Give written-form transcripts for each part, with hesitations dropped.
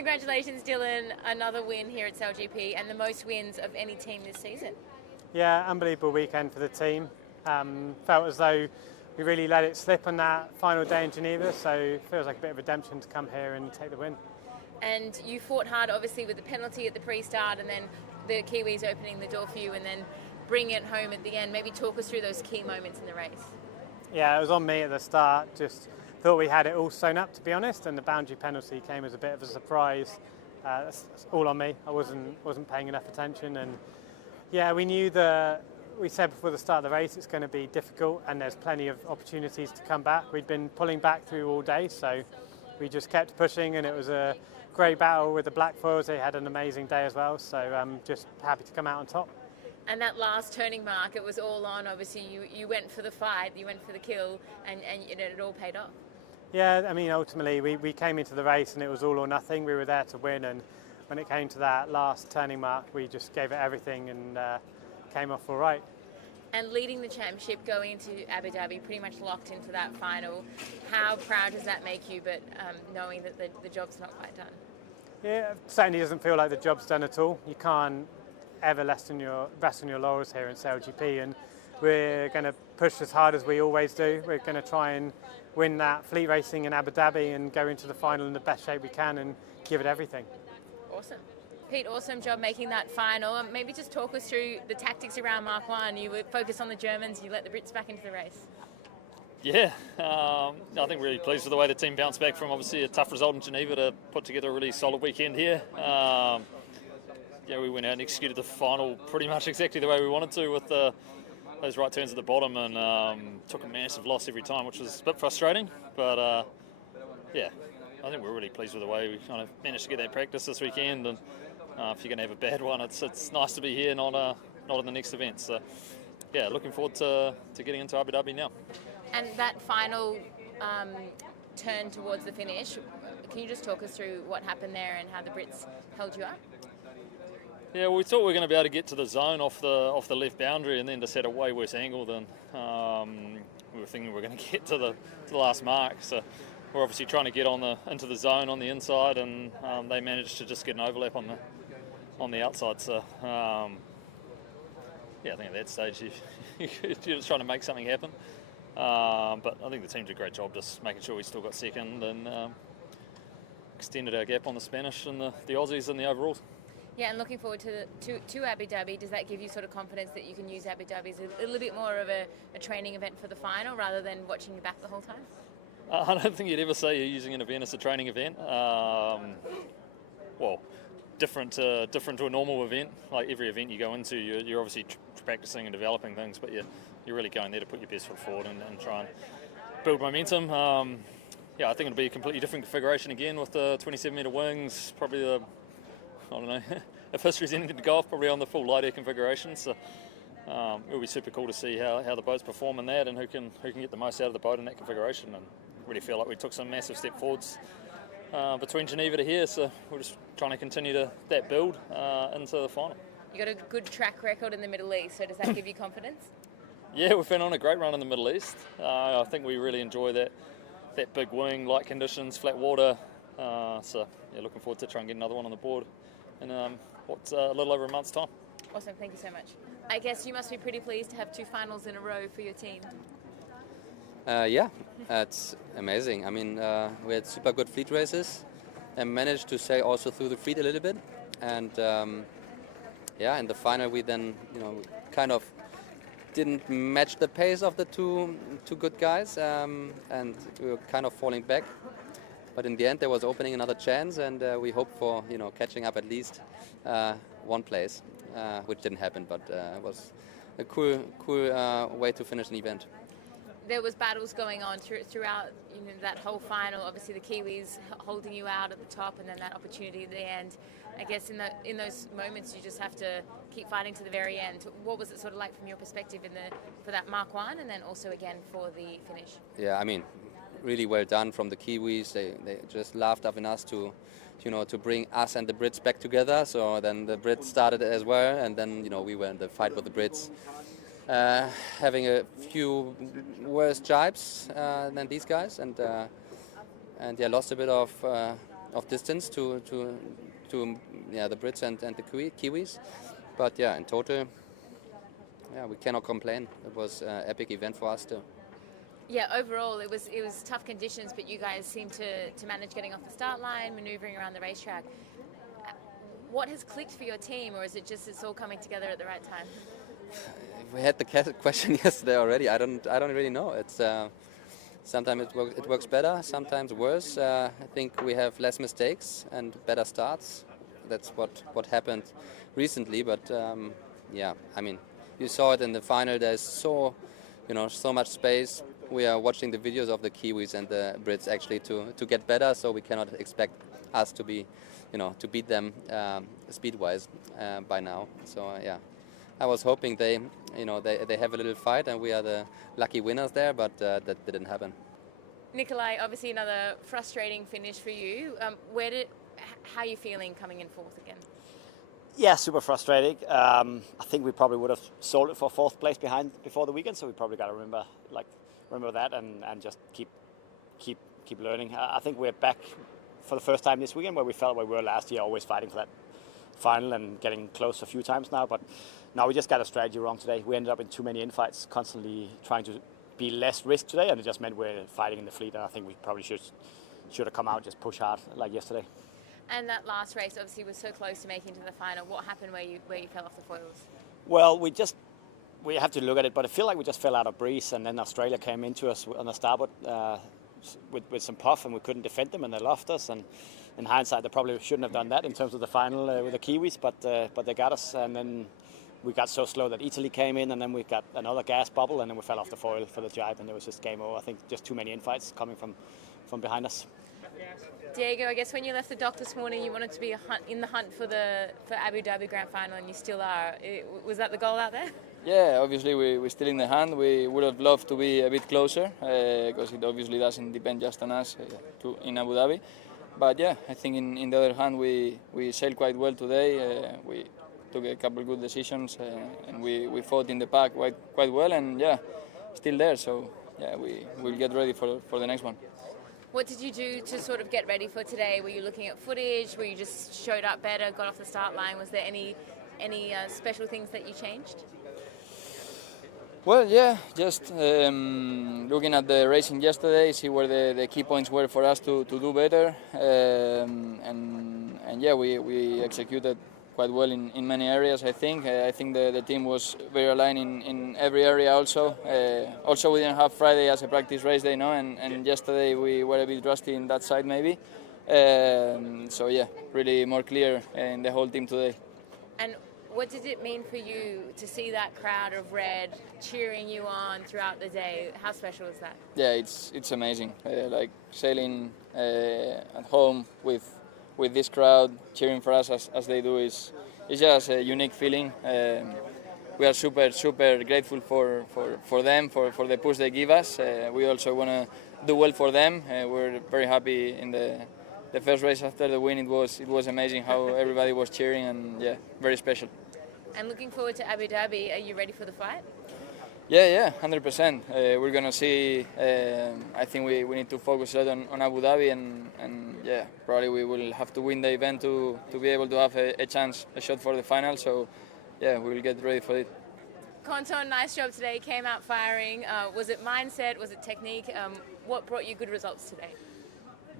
Congratulations, Dylan. Another win here at SailGP and the most wins of any team this season. Yeah, unbelievable weekend for the team. Felt as though we really let it slip on that final day in Geneva, so it feels like a bit of redemption to come here and take the win. And you fought hard, obviously, with the penalty at the pre-start and then the Kiwis opening the door for you and then bringing it home at the end. Maybe talk us through those key moments in the race. Yeah, it was on me at the start. Just thought we had it all sewn up, to be honest, and the boundary penalty came as a bit of a surprise. That's all on me. I wasn't paying enough attention, and yeah, we knew that. We said before the start of the race it's going to be difficult, and there's plenty of opportunities to come back. We'd been pulling back through all day, so we just kept pushing, and it was a great battle with the black foils. They had an amazing day as well, so I'm just happy to come out on top. And that last turning mark, it was all on. Obviously, you went for the fight, you went for the kill, and it all paid off. Yeah, I mean, ultimately, we came into the race and it was all or nothing. We were there to win, and when it came to that last turning mark, we just gave it everything and came off all right. And leading the championship, going into Abu Dhabi, pretty much locked into that final. How proud does that make you, but knowing that the job's not quite done? Yeah, it certainly doesn't feel like the job's done at all. You can't ever rest on your laurels here in SailGP, and we're going to push as hard as we always do. We're going to try and win that fleet racing in Abu Dhabi and go into the final in the best shape we can and give it everything. Awesome. Pete, awesome job making that final. Maybe just talk us through the tactics around Mark 1. You were focused on the Germans, you let the Brits back into the race. Yeah, I think really pleased with the way the team bounced back from obviously a tough result in Geneva to put together a really solid weekend here. Yeah, we went out and executed the final pretty much exactly the way we wanted to with those right turns at the bottom, and took a massive loss every time, which was a bit frustrating. But yeah, I think we're really pleased with the way we kind of managed to get that practice this weekend. And if you're going to have a bad one, it's nice to be here, not in the next event. So yeah, looking forward to getting into Abu Dhabi now. And that final turn towards the finish, can you just talk us through what happened there and how the Brits held you up? Yeah, well, we thought we were going to be able to get to the zone off the left boundary, and then just had a way worse angle than we were thinking we were going to get to the last mark. So we're obviously trying to get into the zone on the inside, and they managed to just get an overlap on the outside. So yeah, I think at that stage you're just trying to make something happen. But I think the team did a great job just making sure we still got second and extended our gap on the Spanish and the Aussies in the overalls. Yeah, and looking forward to Abu Dhabi, does that give you sort of confidence that you can use Abu Dhabi as a little bit more of a training event for the final rather than watching you back the whole time? I don't think you'd ever say you're using an event as a training event. Well, different to a normal event. Like every event you go into, you're obviously practicing and developing things, but you're really going there to put your best foot forward and try and build momentum. Yeah, I think it'll be a completely different configuration again with the 27-metre wings, probably I don't know, if history's anything to golf, probably on the full light air configuration. So it'll be super cool to see how the boats perform in that and who can get the most out of the boat in that configuration. And really feel like we took some massive step forwards between Geneva to here. So we're just trying to continue that build into the final. You got a good track record in the Middle East, so does that give you confidence? Yeah, we've been on a great run in the Middle East. I think we really enjoy that big wing, light conditions, flat water. So yeah, looking forward to trying to get another one on the board in a little over a month's time. Awesome, thank you so much. I guess you must be pretty pleased to have 2 finals in a row for your team. Yeah, it's amazing. I mean, we had super good fleet races and managed to sail also through the fleet a little bit. And yeah, in the final we then, kind of didn't match the pace of the two good guys, and we were kind of falling back. But in the end, there was opening another chance, and we hoped for catching up at least one place, which didn't happen. But it was a cool way to finish an event. There was battles going on throughout that whole final. Obviously, the Kiwis holding you out at the top, and then that opportunity at the end. I guess in those moments, you just have to keep fighting to the very end. What was it sort of like from your perspective for that Mark 1, and then also again for the finish? Yeah, I mean, really well done from the Kiwis. They just laughed up in us to bring us and the Brits back together. So then the Brits started as well, and then we were in the fight with the Brits, having a few worse jibes than these guys, and yeah, lost a bit of of distance to yeah, the Brits and the Kiwis. But yeah, in total, yeah, we cannot complain. It was an epic event for us too. Yeah, overall it was tough conditions, but you guys seemed to manage getting off the start line, manoeuvring around the racetrack. What has clicked for your team, or is it just it's all coming together at the right time? We had the question yesterday already. I don't really know. It's sometimes it works better, sometimes worse. I think we have less mistakes and better starts. That's what happened recently. But yeah, I mean, you saw it in the final. There's so much space. We are watching the videos of the Kiwis and the Brits actually to get better. So we cannot expect us to be, to beat them speed-wise by now. So yeah, I was hoping they have a little fight and we are the lucky winners there, but that didn't happen. Nikolai, obviously another frustrating finish for you. How are you feeling coming in fourth again? Yeah, super frustrating. I think we probably would have sold it for fourth place before the weekend, so we probably got to remember that and just keep learning. I think we're back for the first time this weekend where we felt where we were last year, always fighting for that final and getting close a few times now. But now we just got a strategy wrong today. We ended up in too many infights, constantly trying to be less risk today, and it just meant we're fighting in the fleet. And I think we probably should have come out, just push hard like yesterday. And that last race obviously was so close to making to the final. What happened where you fell off the foils? Well, we have to look at it, but I feel like we just fell out of breeze, and then Australia came into us on the starboard with some puff, and we couldn't defend them, and they left us. And in hindsight, they probably shouldn't have done that in terms of the final with the Kiwis, but they got us, and then we got so slow that Italy came in, and then we got another gas bubble, and then we fell off the foil for the jibe, and it was just game over. I think just too many infights coming from behind us. Diego, I guess when you left the dock this morning, you wanted to be in the hunt for Abu Dhabi Grand Final, and you still are. Was that the goal out there? Yeah, obviously we're still in the hunt. We would have loved to be a bit closer because it obviously doesn't depend just on us in Abu Dhabi. But yeah, I think in the other hand we sailed quite well today. We took a couple of good decisions and we fought in the pack quite well, and yeah, still there. So yeah, we'll get ready for the next one. What did you do to sort of get ready for today? Were you looking at footage? Were you just showed up better, got off the start line? Was there any special things that you changed? Well, yeah, just looking at the racing yesterday, see where the key points were for us to do better, and yeah, we executed quite well in many areas. I think the team was very aligned in every area. Also, we didn't have Friday as a practice race day, no, and yesterday we were a bit rusty in that side maybe. So yeah, really more clear in the whole team today. And what did it mean for you to see that crowd of red cheering you on throughout the day? How special is that? Yeah, it's amazing. Like sailing at home with this crowd cheering for us as they do is just a unique feeling. We are super grateful for them for the push they give us. We also want to do well for them. We're very happy in the first race after the win. It was amazing how everybody was cheering, and yeah, very special. And looking forward to Abu Dhabi. Are you ready for the fight? Yeah, 100%. We're gonna see. I think we need to focus a lot on Abu Dhabi, and yeah, probably we will have to win the event to be able to have a shot for the final. So yeah, we will get ready for it. Conton, nice job today. Came out firing. Was it mindset? Was it technique? What brought you good results today?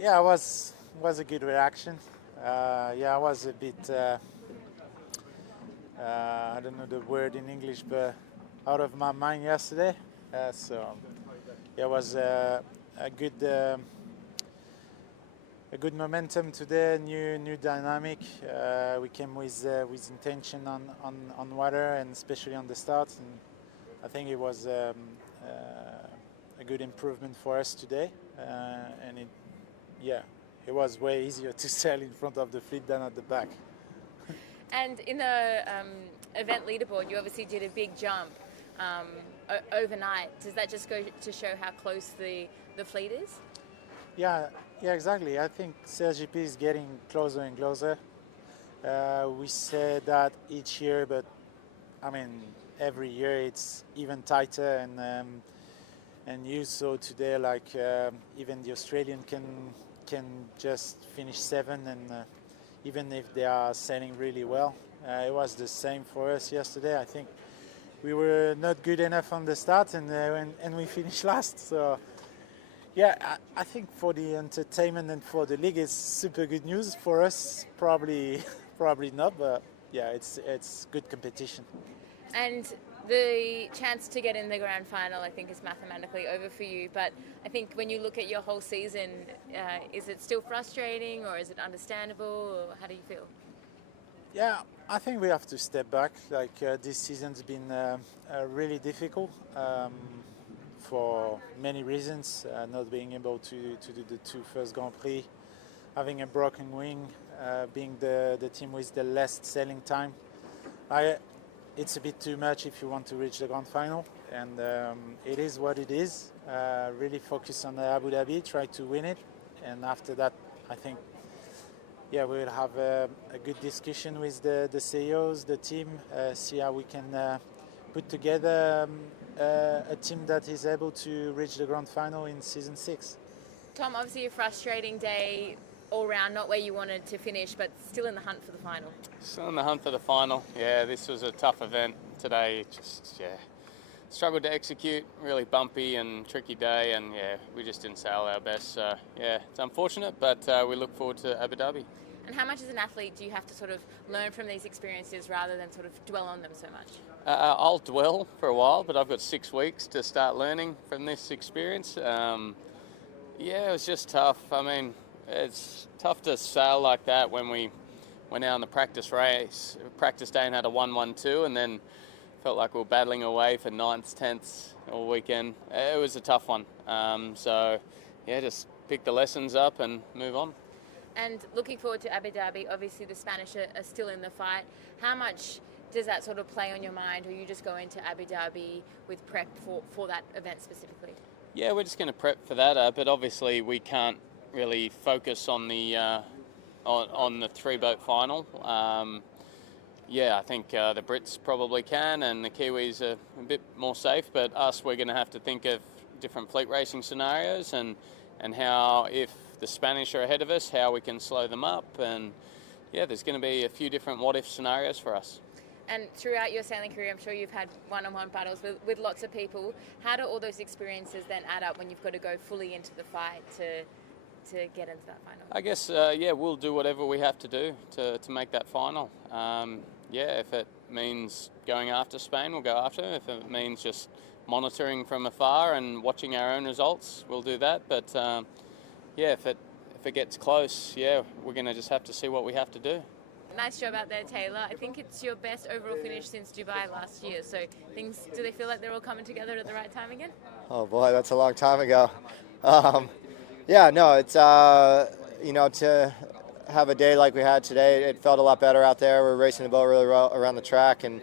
Yeah, it was a good reaction. Yeah, I was a bit. I don't know the word in English, but out of my mind yesterday. So yeah, it was a good momentum today. New dynamic. We came with intention on water, and especially on the start. And I think it was a good improvement for us today. And it was way easier to sail in front of the fleet than at the back. And in the event leaderboard, you obviously did a big jump overnight. Does that just go to show how close the fleet is? Yeah, exactly. I think SailGP is getting closer and closer. We say that each year, but I mean every year it's even tighter. And you saw today, like even the Australian can just finish 7, and even if they are sailing really well. It was the same for us yesterday. I think we were not good enough on the start, and we finished last. So yeah, I think for the entertainment and for the league, it's super good news. For us, probably not, but yeah, it's good competition. And the chance to get in the grand final, I think, is mathematically over for you. But I think when you look at your whole season, is it still frustrating, or is it understandable, or how do you feel? Yeah, I think we have to step back. Like this season's been really difficult for many reasons. Not being able to do the 2 first Grand Prix, having a broken wing, being the team with the least sailing time. It's a bit too much if you want to reach the grand final, and it is what it is. Really focus on Abu Dhabi, try to win it, and after that, I think, yeah, we'll have a good discussion with the CEOs, the team, see how we can put together a team that is able to reach the grand final in season 6. Tom, obviously a frustrating day all round, not where you wanted to finish, but still in the hunt for the final. Still in the hunt for the final. Yeah, this was a tough event today. Just, yeah, struggled to execute. Really bumpy and tricky day, and yeah, we just didn't sail our best. So yeah, it's unfortunate, but we look forward to Abu Dhabi. And how much as an athlete do you have to sort of learn from these experiences rather than sort of dwell on them so much? I'll dwell for a while, but I've got 6 weeks to start learning from this experience. Yeah, it was just tough. I mean, it's tough to sail like that when we went out on the practice day and had a 1-1-2, and then felt like we were battling away for 9th, 10th all weekend. It was a tough one. So, yeah, just pick the lessons up and move on. And looking forward to Abu Dhabi, obviously the Spanish are still in the fight. How much does that sort of play on your mind, or you just go into Abu Dhabi with prep for that event specifically? Yeah, we're just going to prep for that, but obviously we can't really focus on the on the 3-boat final. Yeah, I think the Brits probably can, and the Kiwis are a bit more safe, but us, we're going to have to think of different fleet racing scenarios and how, if the Spanish are ahead of us, how we can slow them up. And yeah, there's going to be a few different what-if scenarios for us. And throughout your sailing career, I'm sure you've had one-on-one battles with lots of people. How do all those experiences then add up when you've got to go fully into the fight to get into that final? I guess, yeah, we'll do whatever we have to do to make that final. Yeah, if it means going after Spain, we'll go after them. If it means just monitoring from afar and watching our own results, we'll do that. But yeah, if it gets close, yeah, we're going to just have to see what we have to do. Nice job out there, Taylor. I think it's your best overall finish since Dubai last year. So do they feel like they're all coming together at the right time again? Oh boy, that's a long time ago. Yeah, no, it's you know, to have a day like we had today, it felt a lot better out there. We're racing the boat really well around the track, and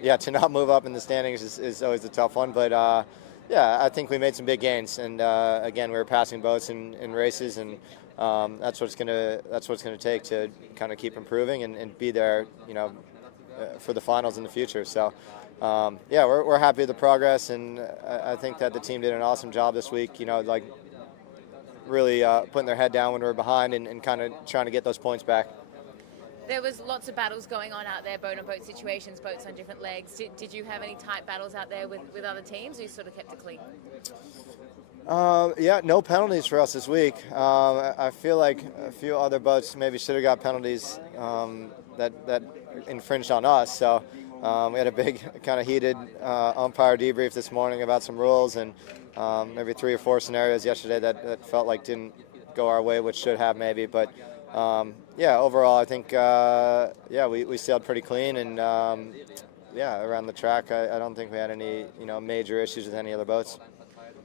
yeah, to not move up in the standings is always a tough one. But yeah, I think we made some big gains, and again, we were passing boats in races, and that's what it's gonna take to kind of keep improving and be there, you know, for the finals in the future. So yeah, we're happy with the progress, and I think that the team did an awesome job this week. You know, like really putting their head down when we were behind and kind of trying to get those points back. There was lots of battles going on out there, boat-on-boat situations, boats on different legs. Did you have any tight battles out there with other teams, or you sort of kept it clean? Yeah, no penalties for us this week. I feel like a few other boats maybe should have got penalties that infringed on us. So we had a big kind of heated umpire debrief this morning about some rules, and maybe 3 or 4 scenarios yesterday that felt like didn't go our way, which should have maybe. But yeah, overall, I think yeah, we sailed pretty clean, and yeah, around the track, I don't think we had any major issues with any other boats.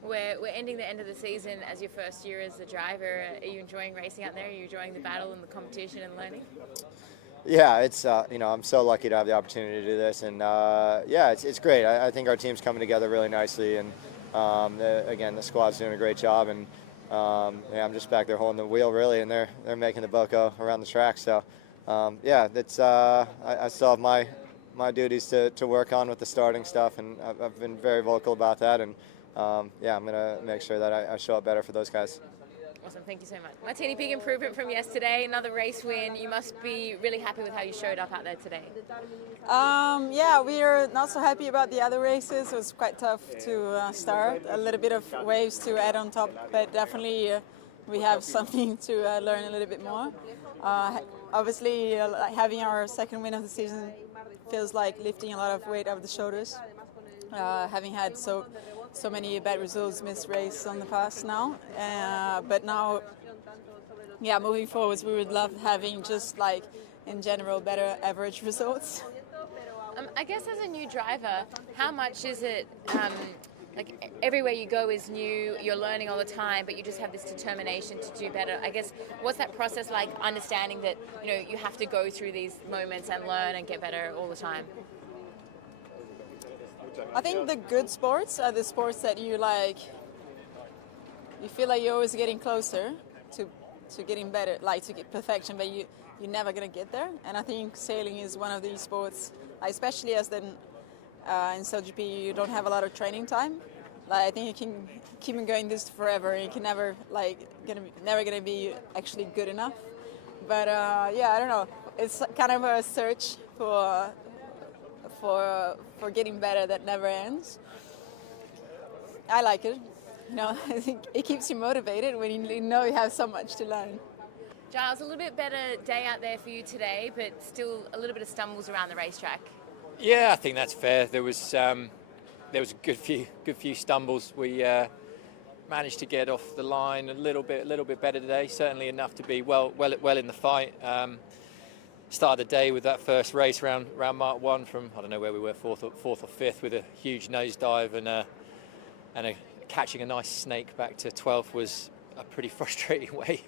We're ending the end of the season as your first year as a driver. Are you enjoying racing out there? Are you enjoying the battle and the competition and learning? Yeah, it's I'm so lucky to have the opportunity to do this, and yeah, it's great. I think our team's coming together really nicely, and again, the squad's doing a great job, and yeah, I'm just back there holding the wheel really, and they're making the boat go around the track. So yeah, it's I still have my duties to work on with the starting stuff, and I've been very vocal about that, and yeah, I'm gonna make sure that I show up better for those guys. Awesome, thank you so much. Martini, big improvement from yesterday, another race win. You must be really happy with how you showed up out there today. Yeah, we are not so happy about the other races. It was quite tough to start. A little bit of waves to add on top, but definitely we have something to learn a little bit more. Obviously, having our second win of the season feels like lifting a lot of weight off the shoulders. Having had so many bad results, missed race on the past now, but now, yeah, moving forwards, we would love having just like in general better average results. I guess as a new driver, how much is it, like everywhere you go is new, you're learning all the time, but you just have this determination to do better. I guess, what's that process like, understanding that, you know, you have to go through these moments and learn and get better all the time? I think the good sports are the sports that you like, you feel like you're always getting closer to getting better, like to get perfection, but you're never going to get there. And I think sailing is one of these sports, especially as in SailGP you don't have a lot of training time. Like, I think you can keep on going this forever. You can never never gonna be actually good enough. But yeah, I don't know. It's kind of a search for getting better that never ends. I like it. You know, I think it keeps you motivated when you know you have so much to learn. Giles, a little bit better day out there for you today, but still a little bit of stumbles around the racetrack. Yeah, I think that's fair. There was a good few stumbles. We managed to get off the line a little bit better today. Certainly enough to be well in the fight. Started the day with that first race round Mark 1 from, I don't know where we were, fourth or fifth, with a huge nosedive and catching a nice snake back to 12th was a pretty frustrating way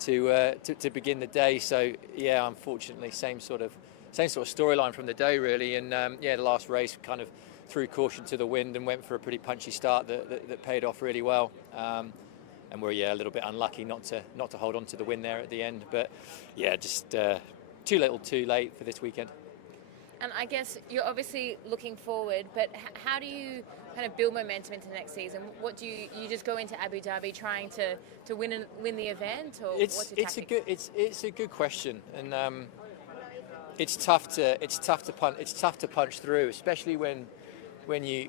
to begin the day. So yeah, unfortunately, same sort of storyline from the day really. And yeah, the last race kind of threw caution to the wind and went for a pretty punchy start that paid off really well. And we're a little bit unlucky not to hold on to the win there at the end. But yeah, just too little, too late for this weekend. And I guess you're obviously looking forward, but how do you kind of build momentum into the next season? What do you just go into Abu Dhabi trying to win the event, or what's your tactics? It's a good question, and it's tough to punch through, especially when you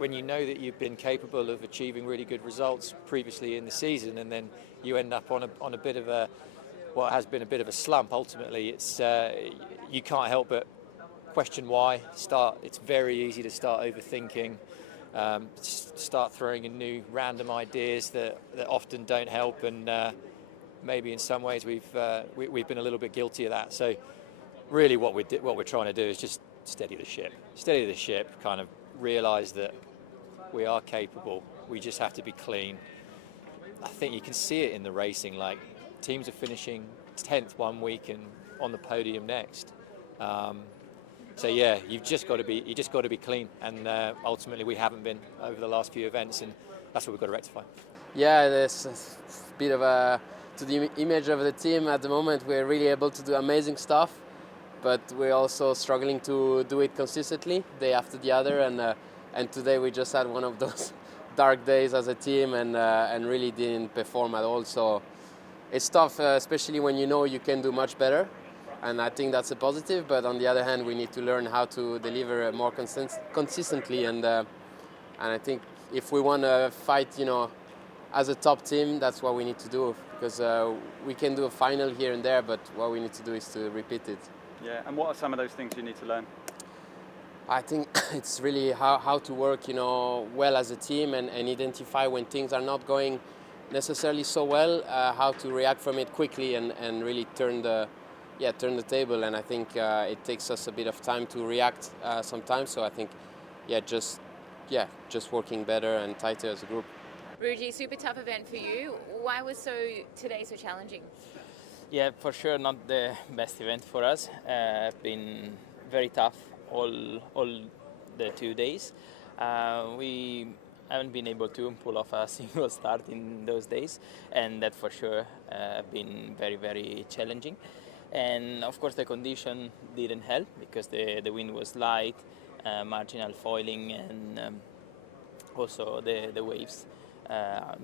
know that you've been capable of achieving really good results previously in the season, and then you end up on a bit of what has been a bit of a slump. Ultimately, it's you can't help but question why. It's very easy to start overthinking, start throwing in new random ideas that often don't help, and maybe in some ways we've been a little bit guilty of that. So really what we're trying to do is just steady the ship, kind of realize that we are capable. We just have to be clean. I think you can see it in the racing, like teams are finishing 10th one week and on the podium next. So yeah, you just got to be clean, and ultimately we haven't been over the last few events, and that's what we've got to rectify. Yeah, there's a bit of to the image of the team at the moment. We're really able to do amazing stuff, but we're also struggling to do it consistently day after the other, and today we just had one of those dark days as a team, and really didn't perform at all. So it's tough, especially when you know you can do much better. And I think that's a positive, but on the other hand, we need to learn how to deliver more consistently. And I think if we want to fight, as a top team, that's what we need to do, because we can do a final here and there, but what we need to do is to repeat it. Yeah, and what are some of those things you need to learn? I think it's really how to work, well as a team, and identify when things are not going necessarily so well, how to react from it quickly and really turn the table. And I think it takes us a bit of time to react sometimes. So I think, just working better and tighter as a group. Ruji, super tough event for you. Why was today so challenging? Yeah, for sure not the best event for us. Been very tough all the 2 days. We haven't been able to pull off a single start in those days, and that for sure been very, very challenging. And of course the condition didn't help, because the wind was light, marginal foiling, and also the waves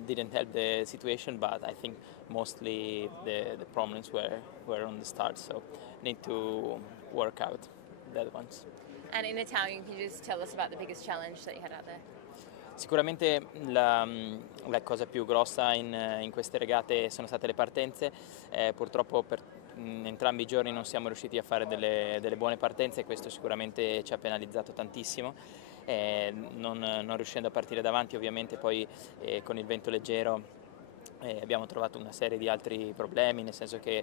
didn't help the situation, but I think mostly the problems were on the start, so need to work out that ones. And in Italian, can you just tell us about the biggest challenge that you had out there? Sicuramente la cosa più grossa in queste regate sono state le partenze. Purtroppo per entrambi i giorni non siamo riusciti a fare delle buone partenze e questo sicuramente ci ha penalizzato tantissimo. Non riuscendo a partire davanti, ovviamente poi con il vento leggero abbiamo trovato una serie di altri problemi, nel senso che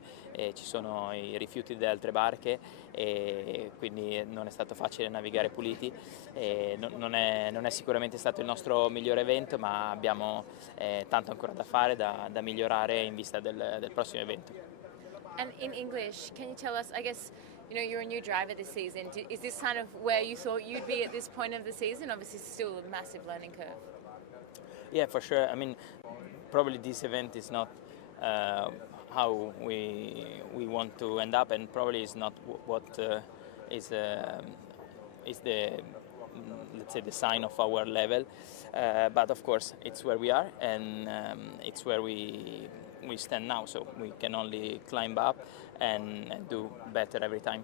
ci sono i rifiuti delle altre barche e quindi non è stato facile navigare puliti. Non è sicuramente stato il nostro migliore evento, ma abbiamo tanto ancora da fare, da migliorare in vista del prossimo evento. And in English, can you tell us, I guess, you're a new driver this season. Is this kind of where you thought you'd be at this point of the season? Obviously, still a massive learning curve. Yeah, for sure. I mean, probably this event is not how we want to end up, and probably is not what is the let's say the sign of our level. But of course, it's where we are, and it's where we stand now. So we can only climb up and do better every time.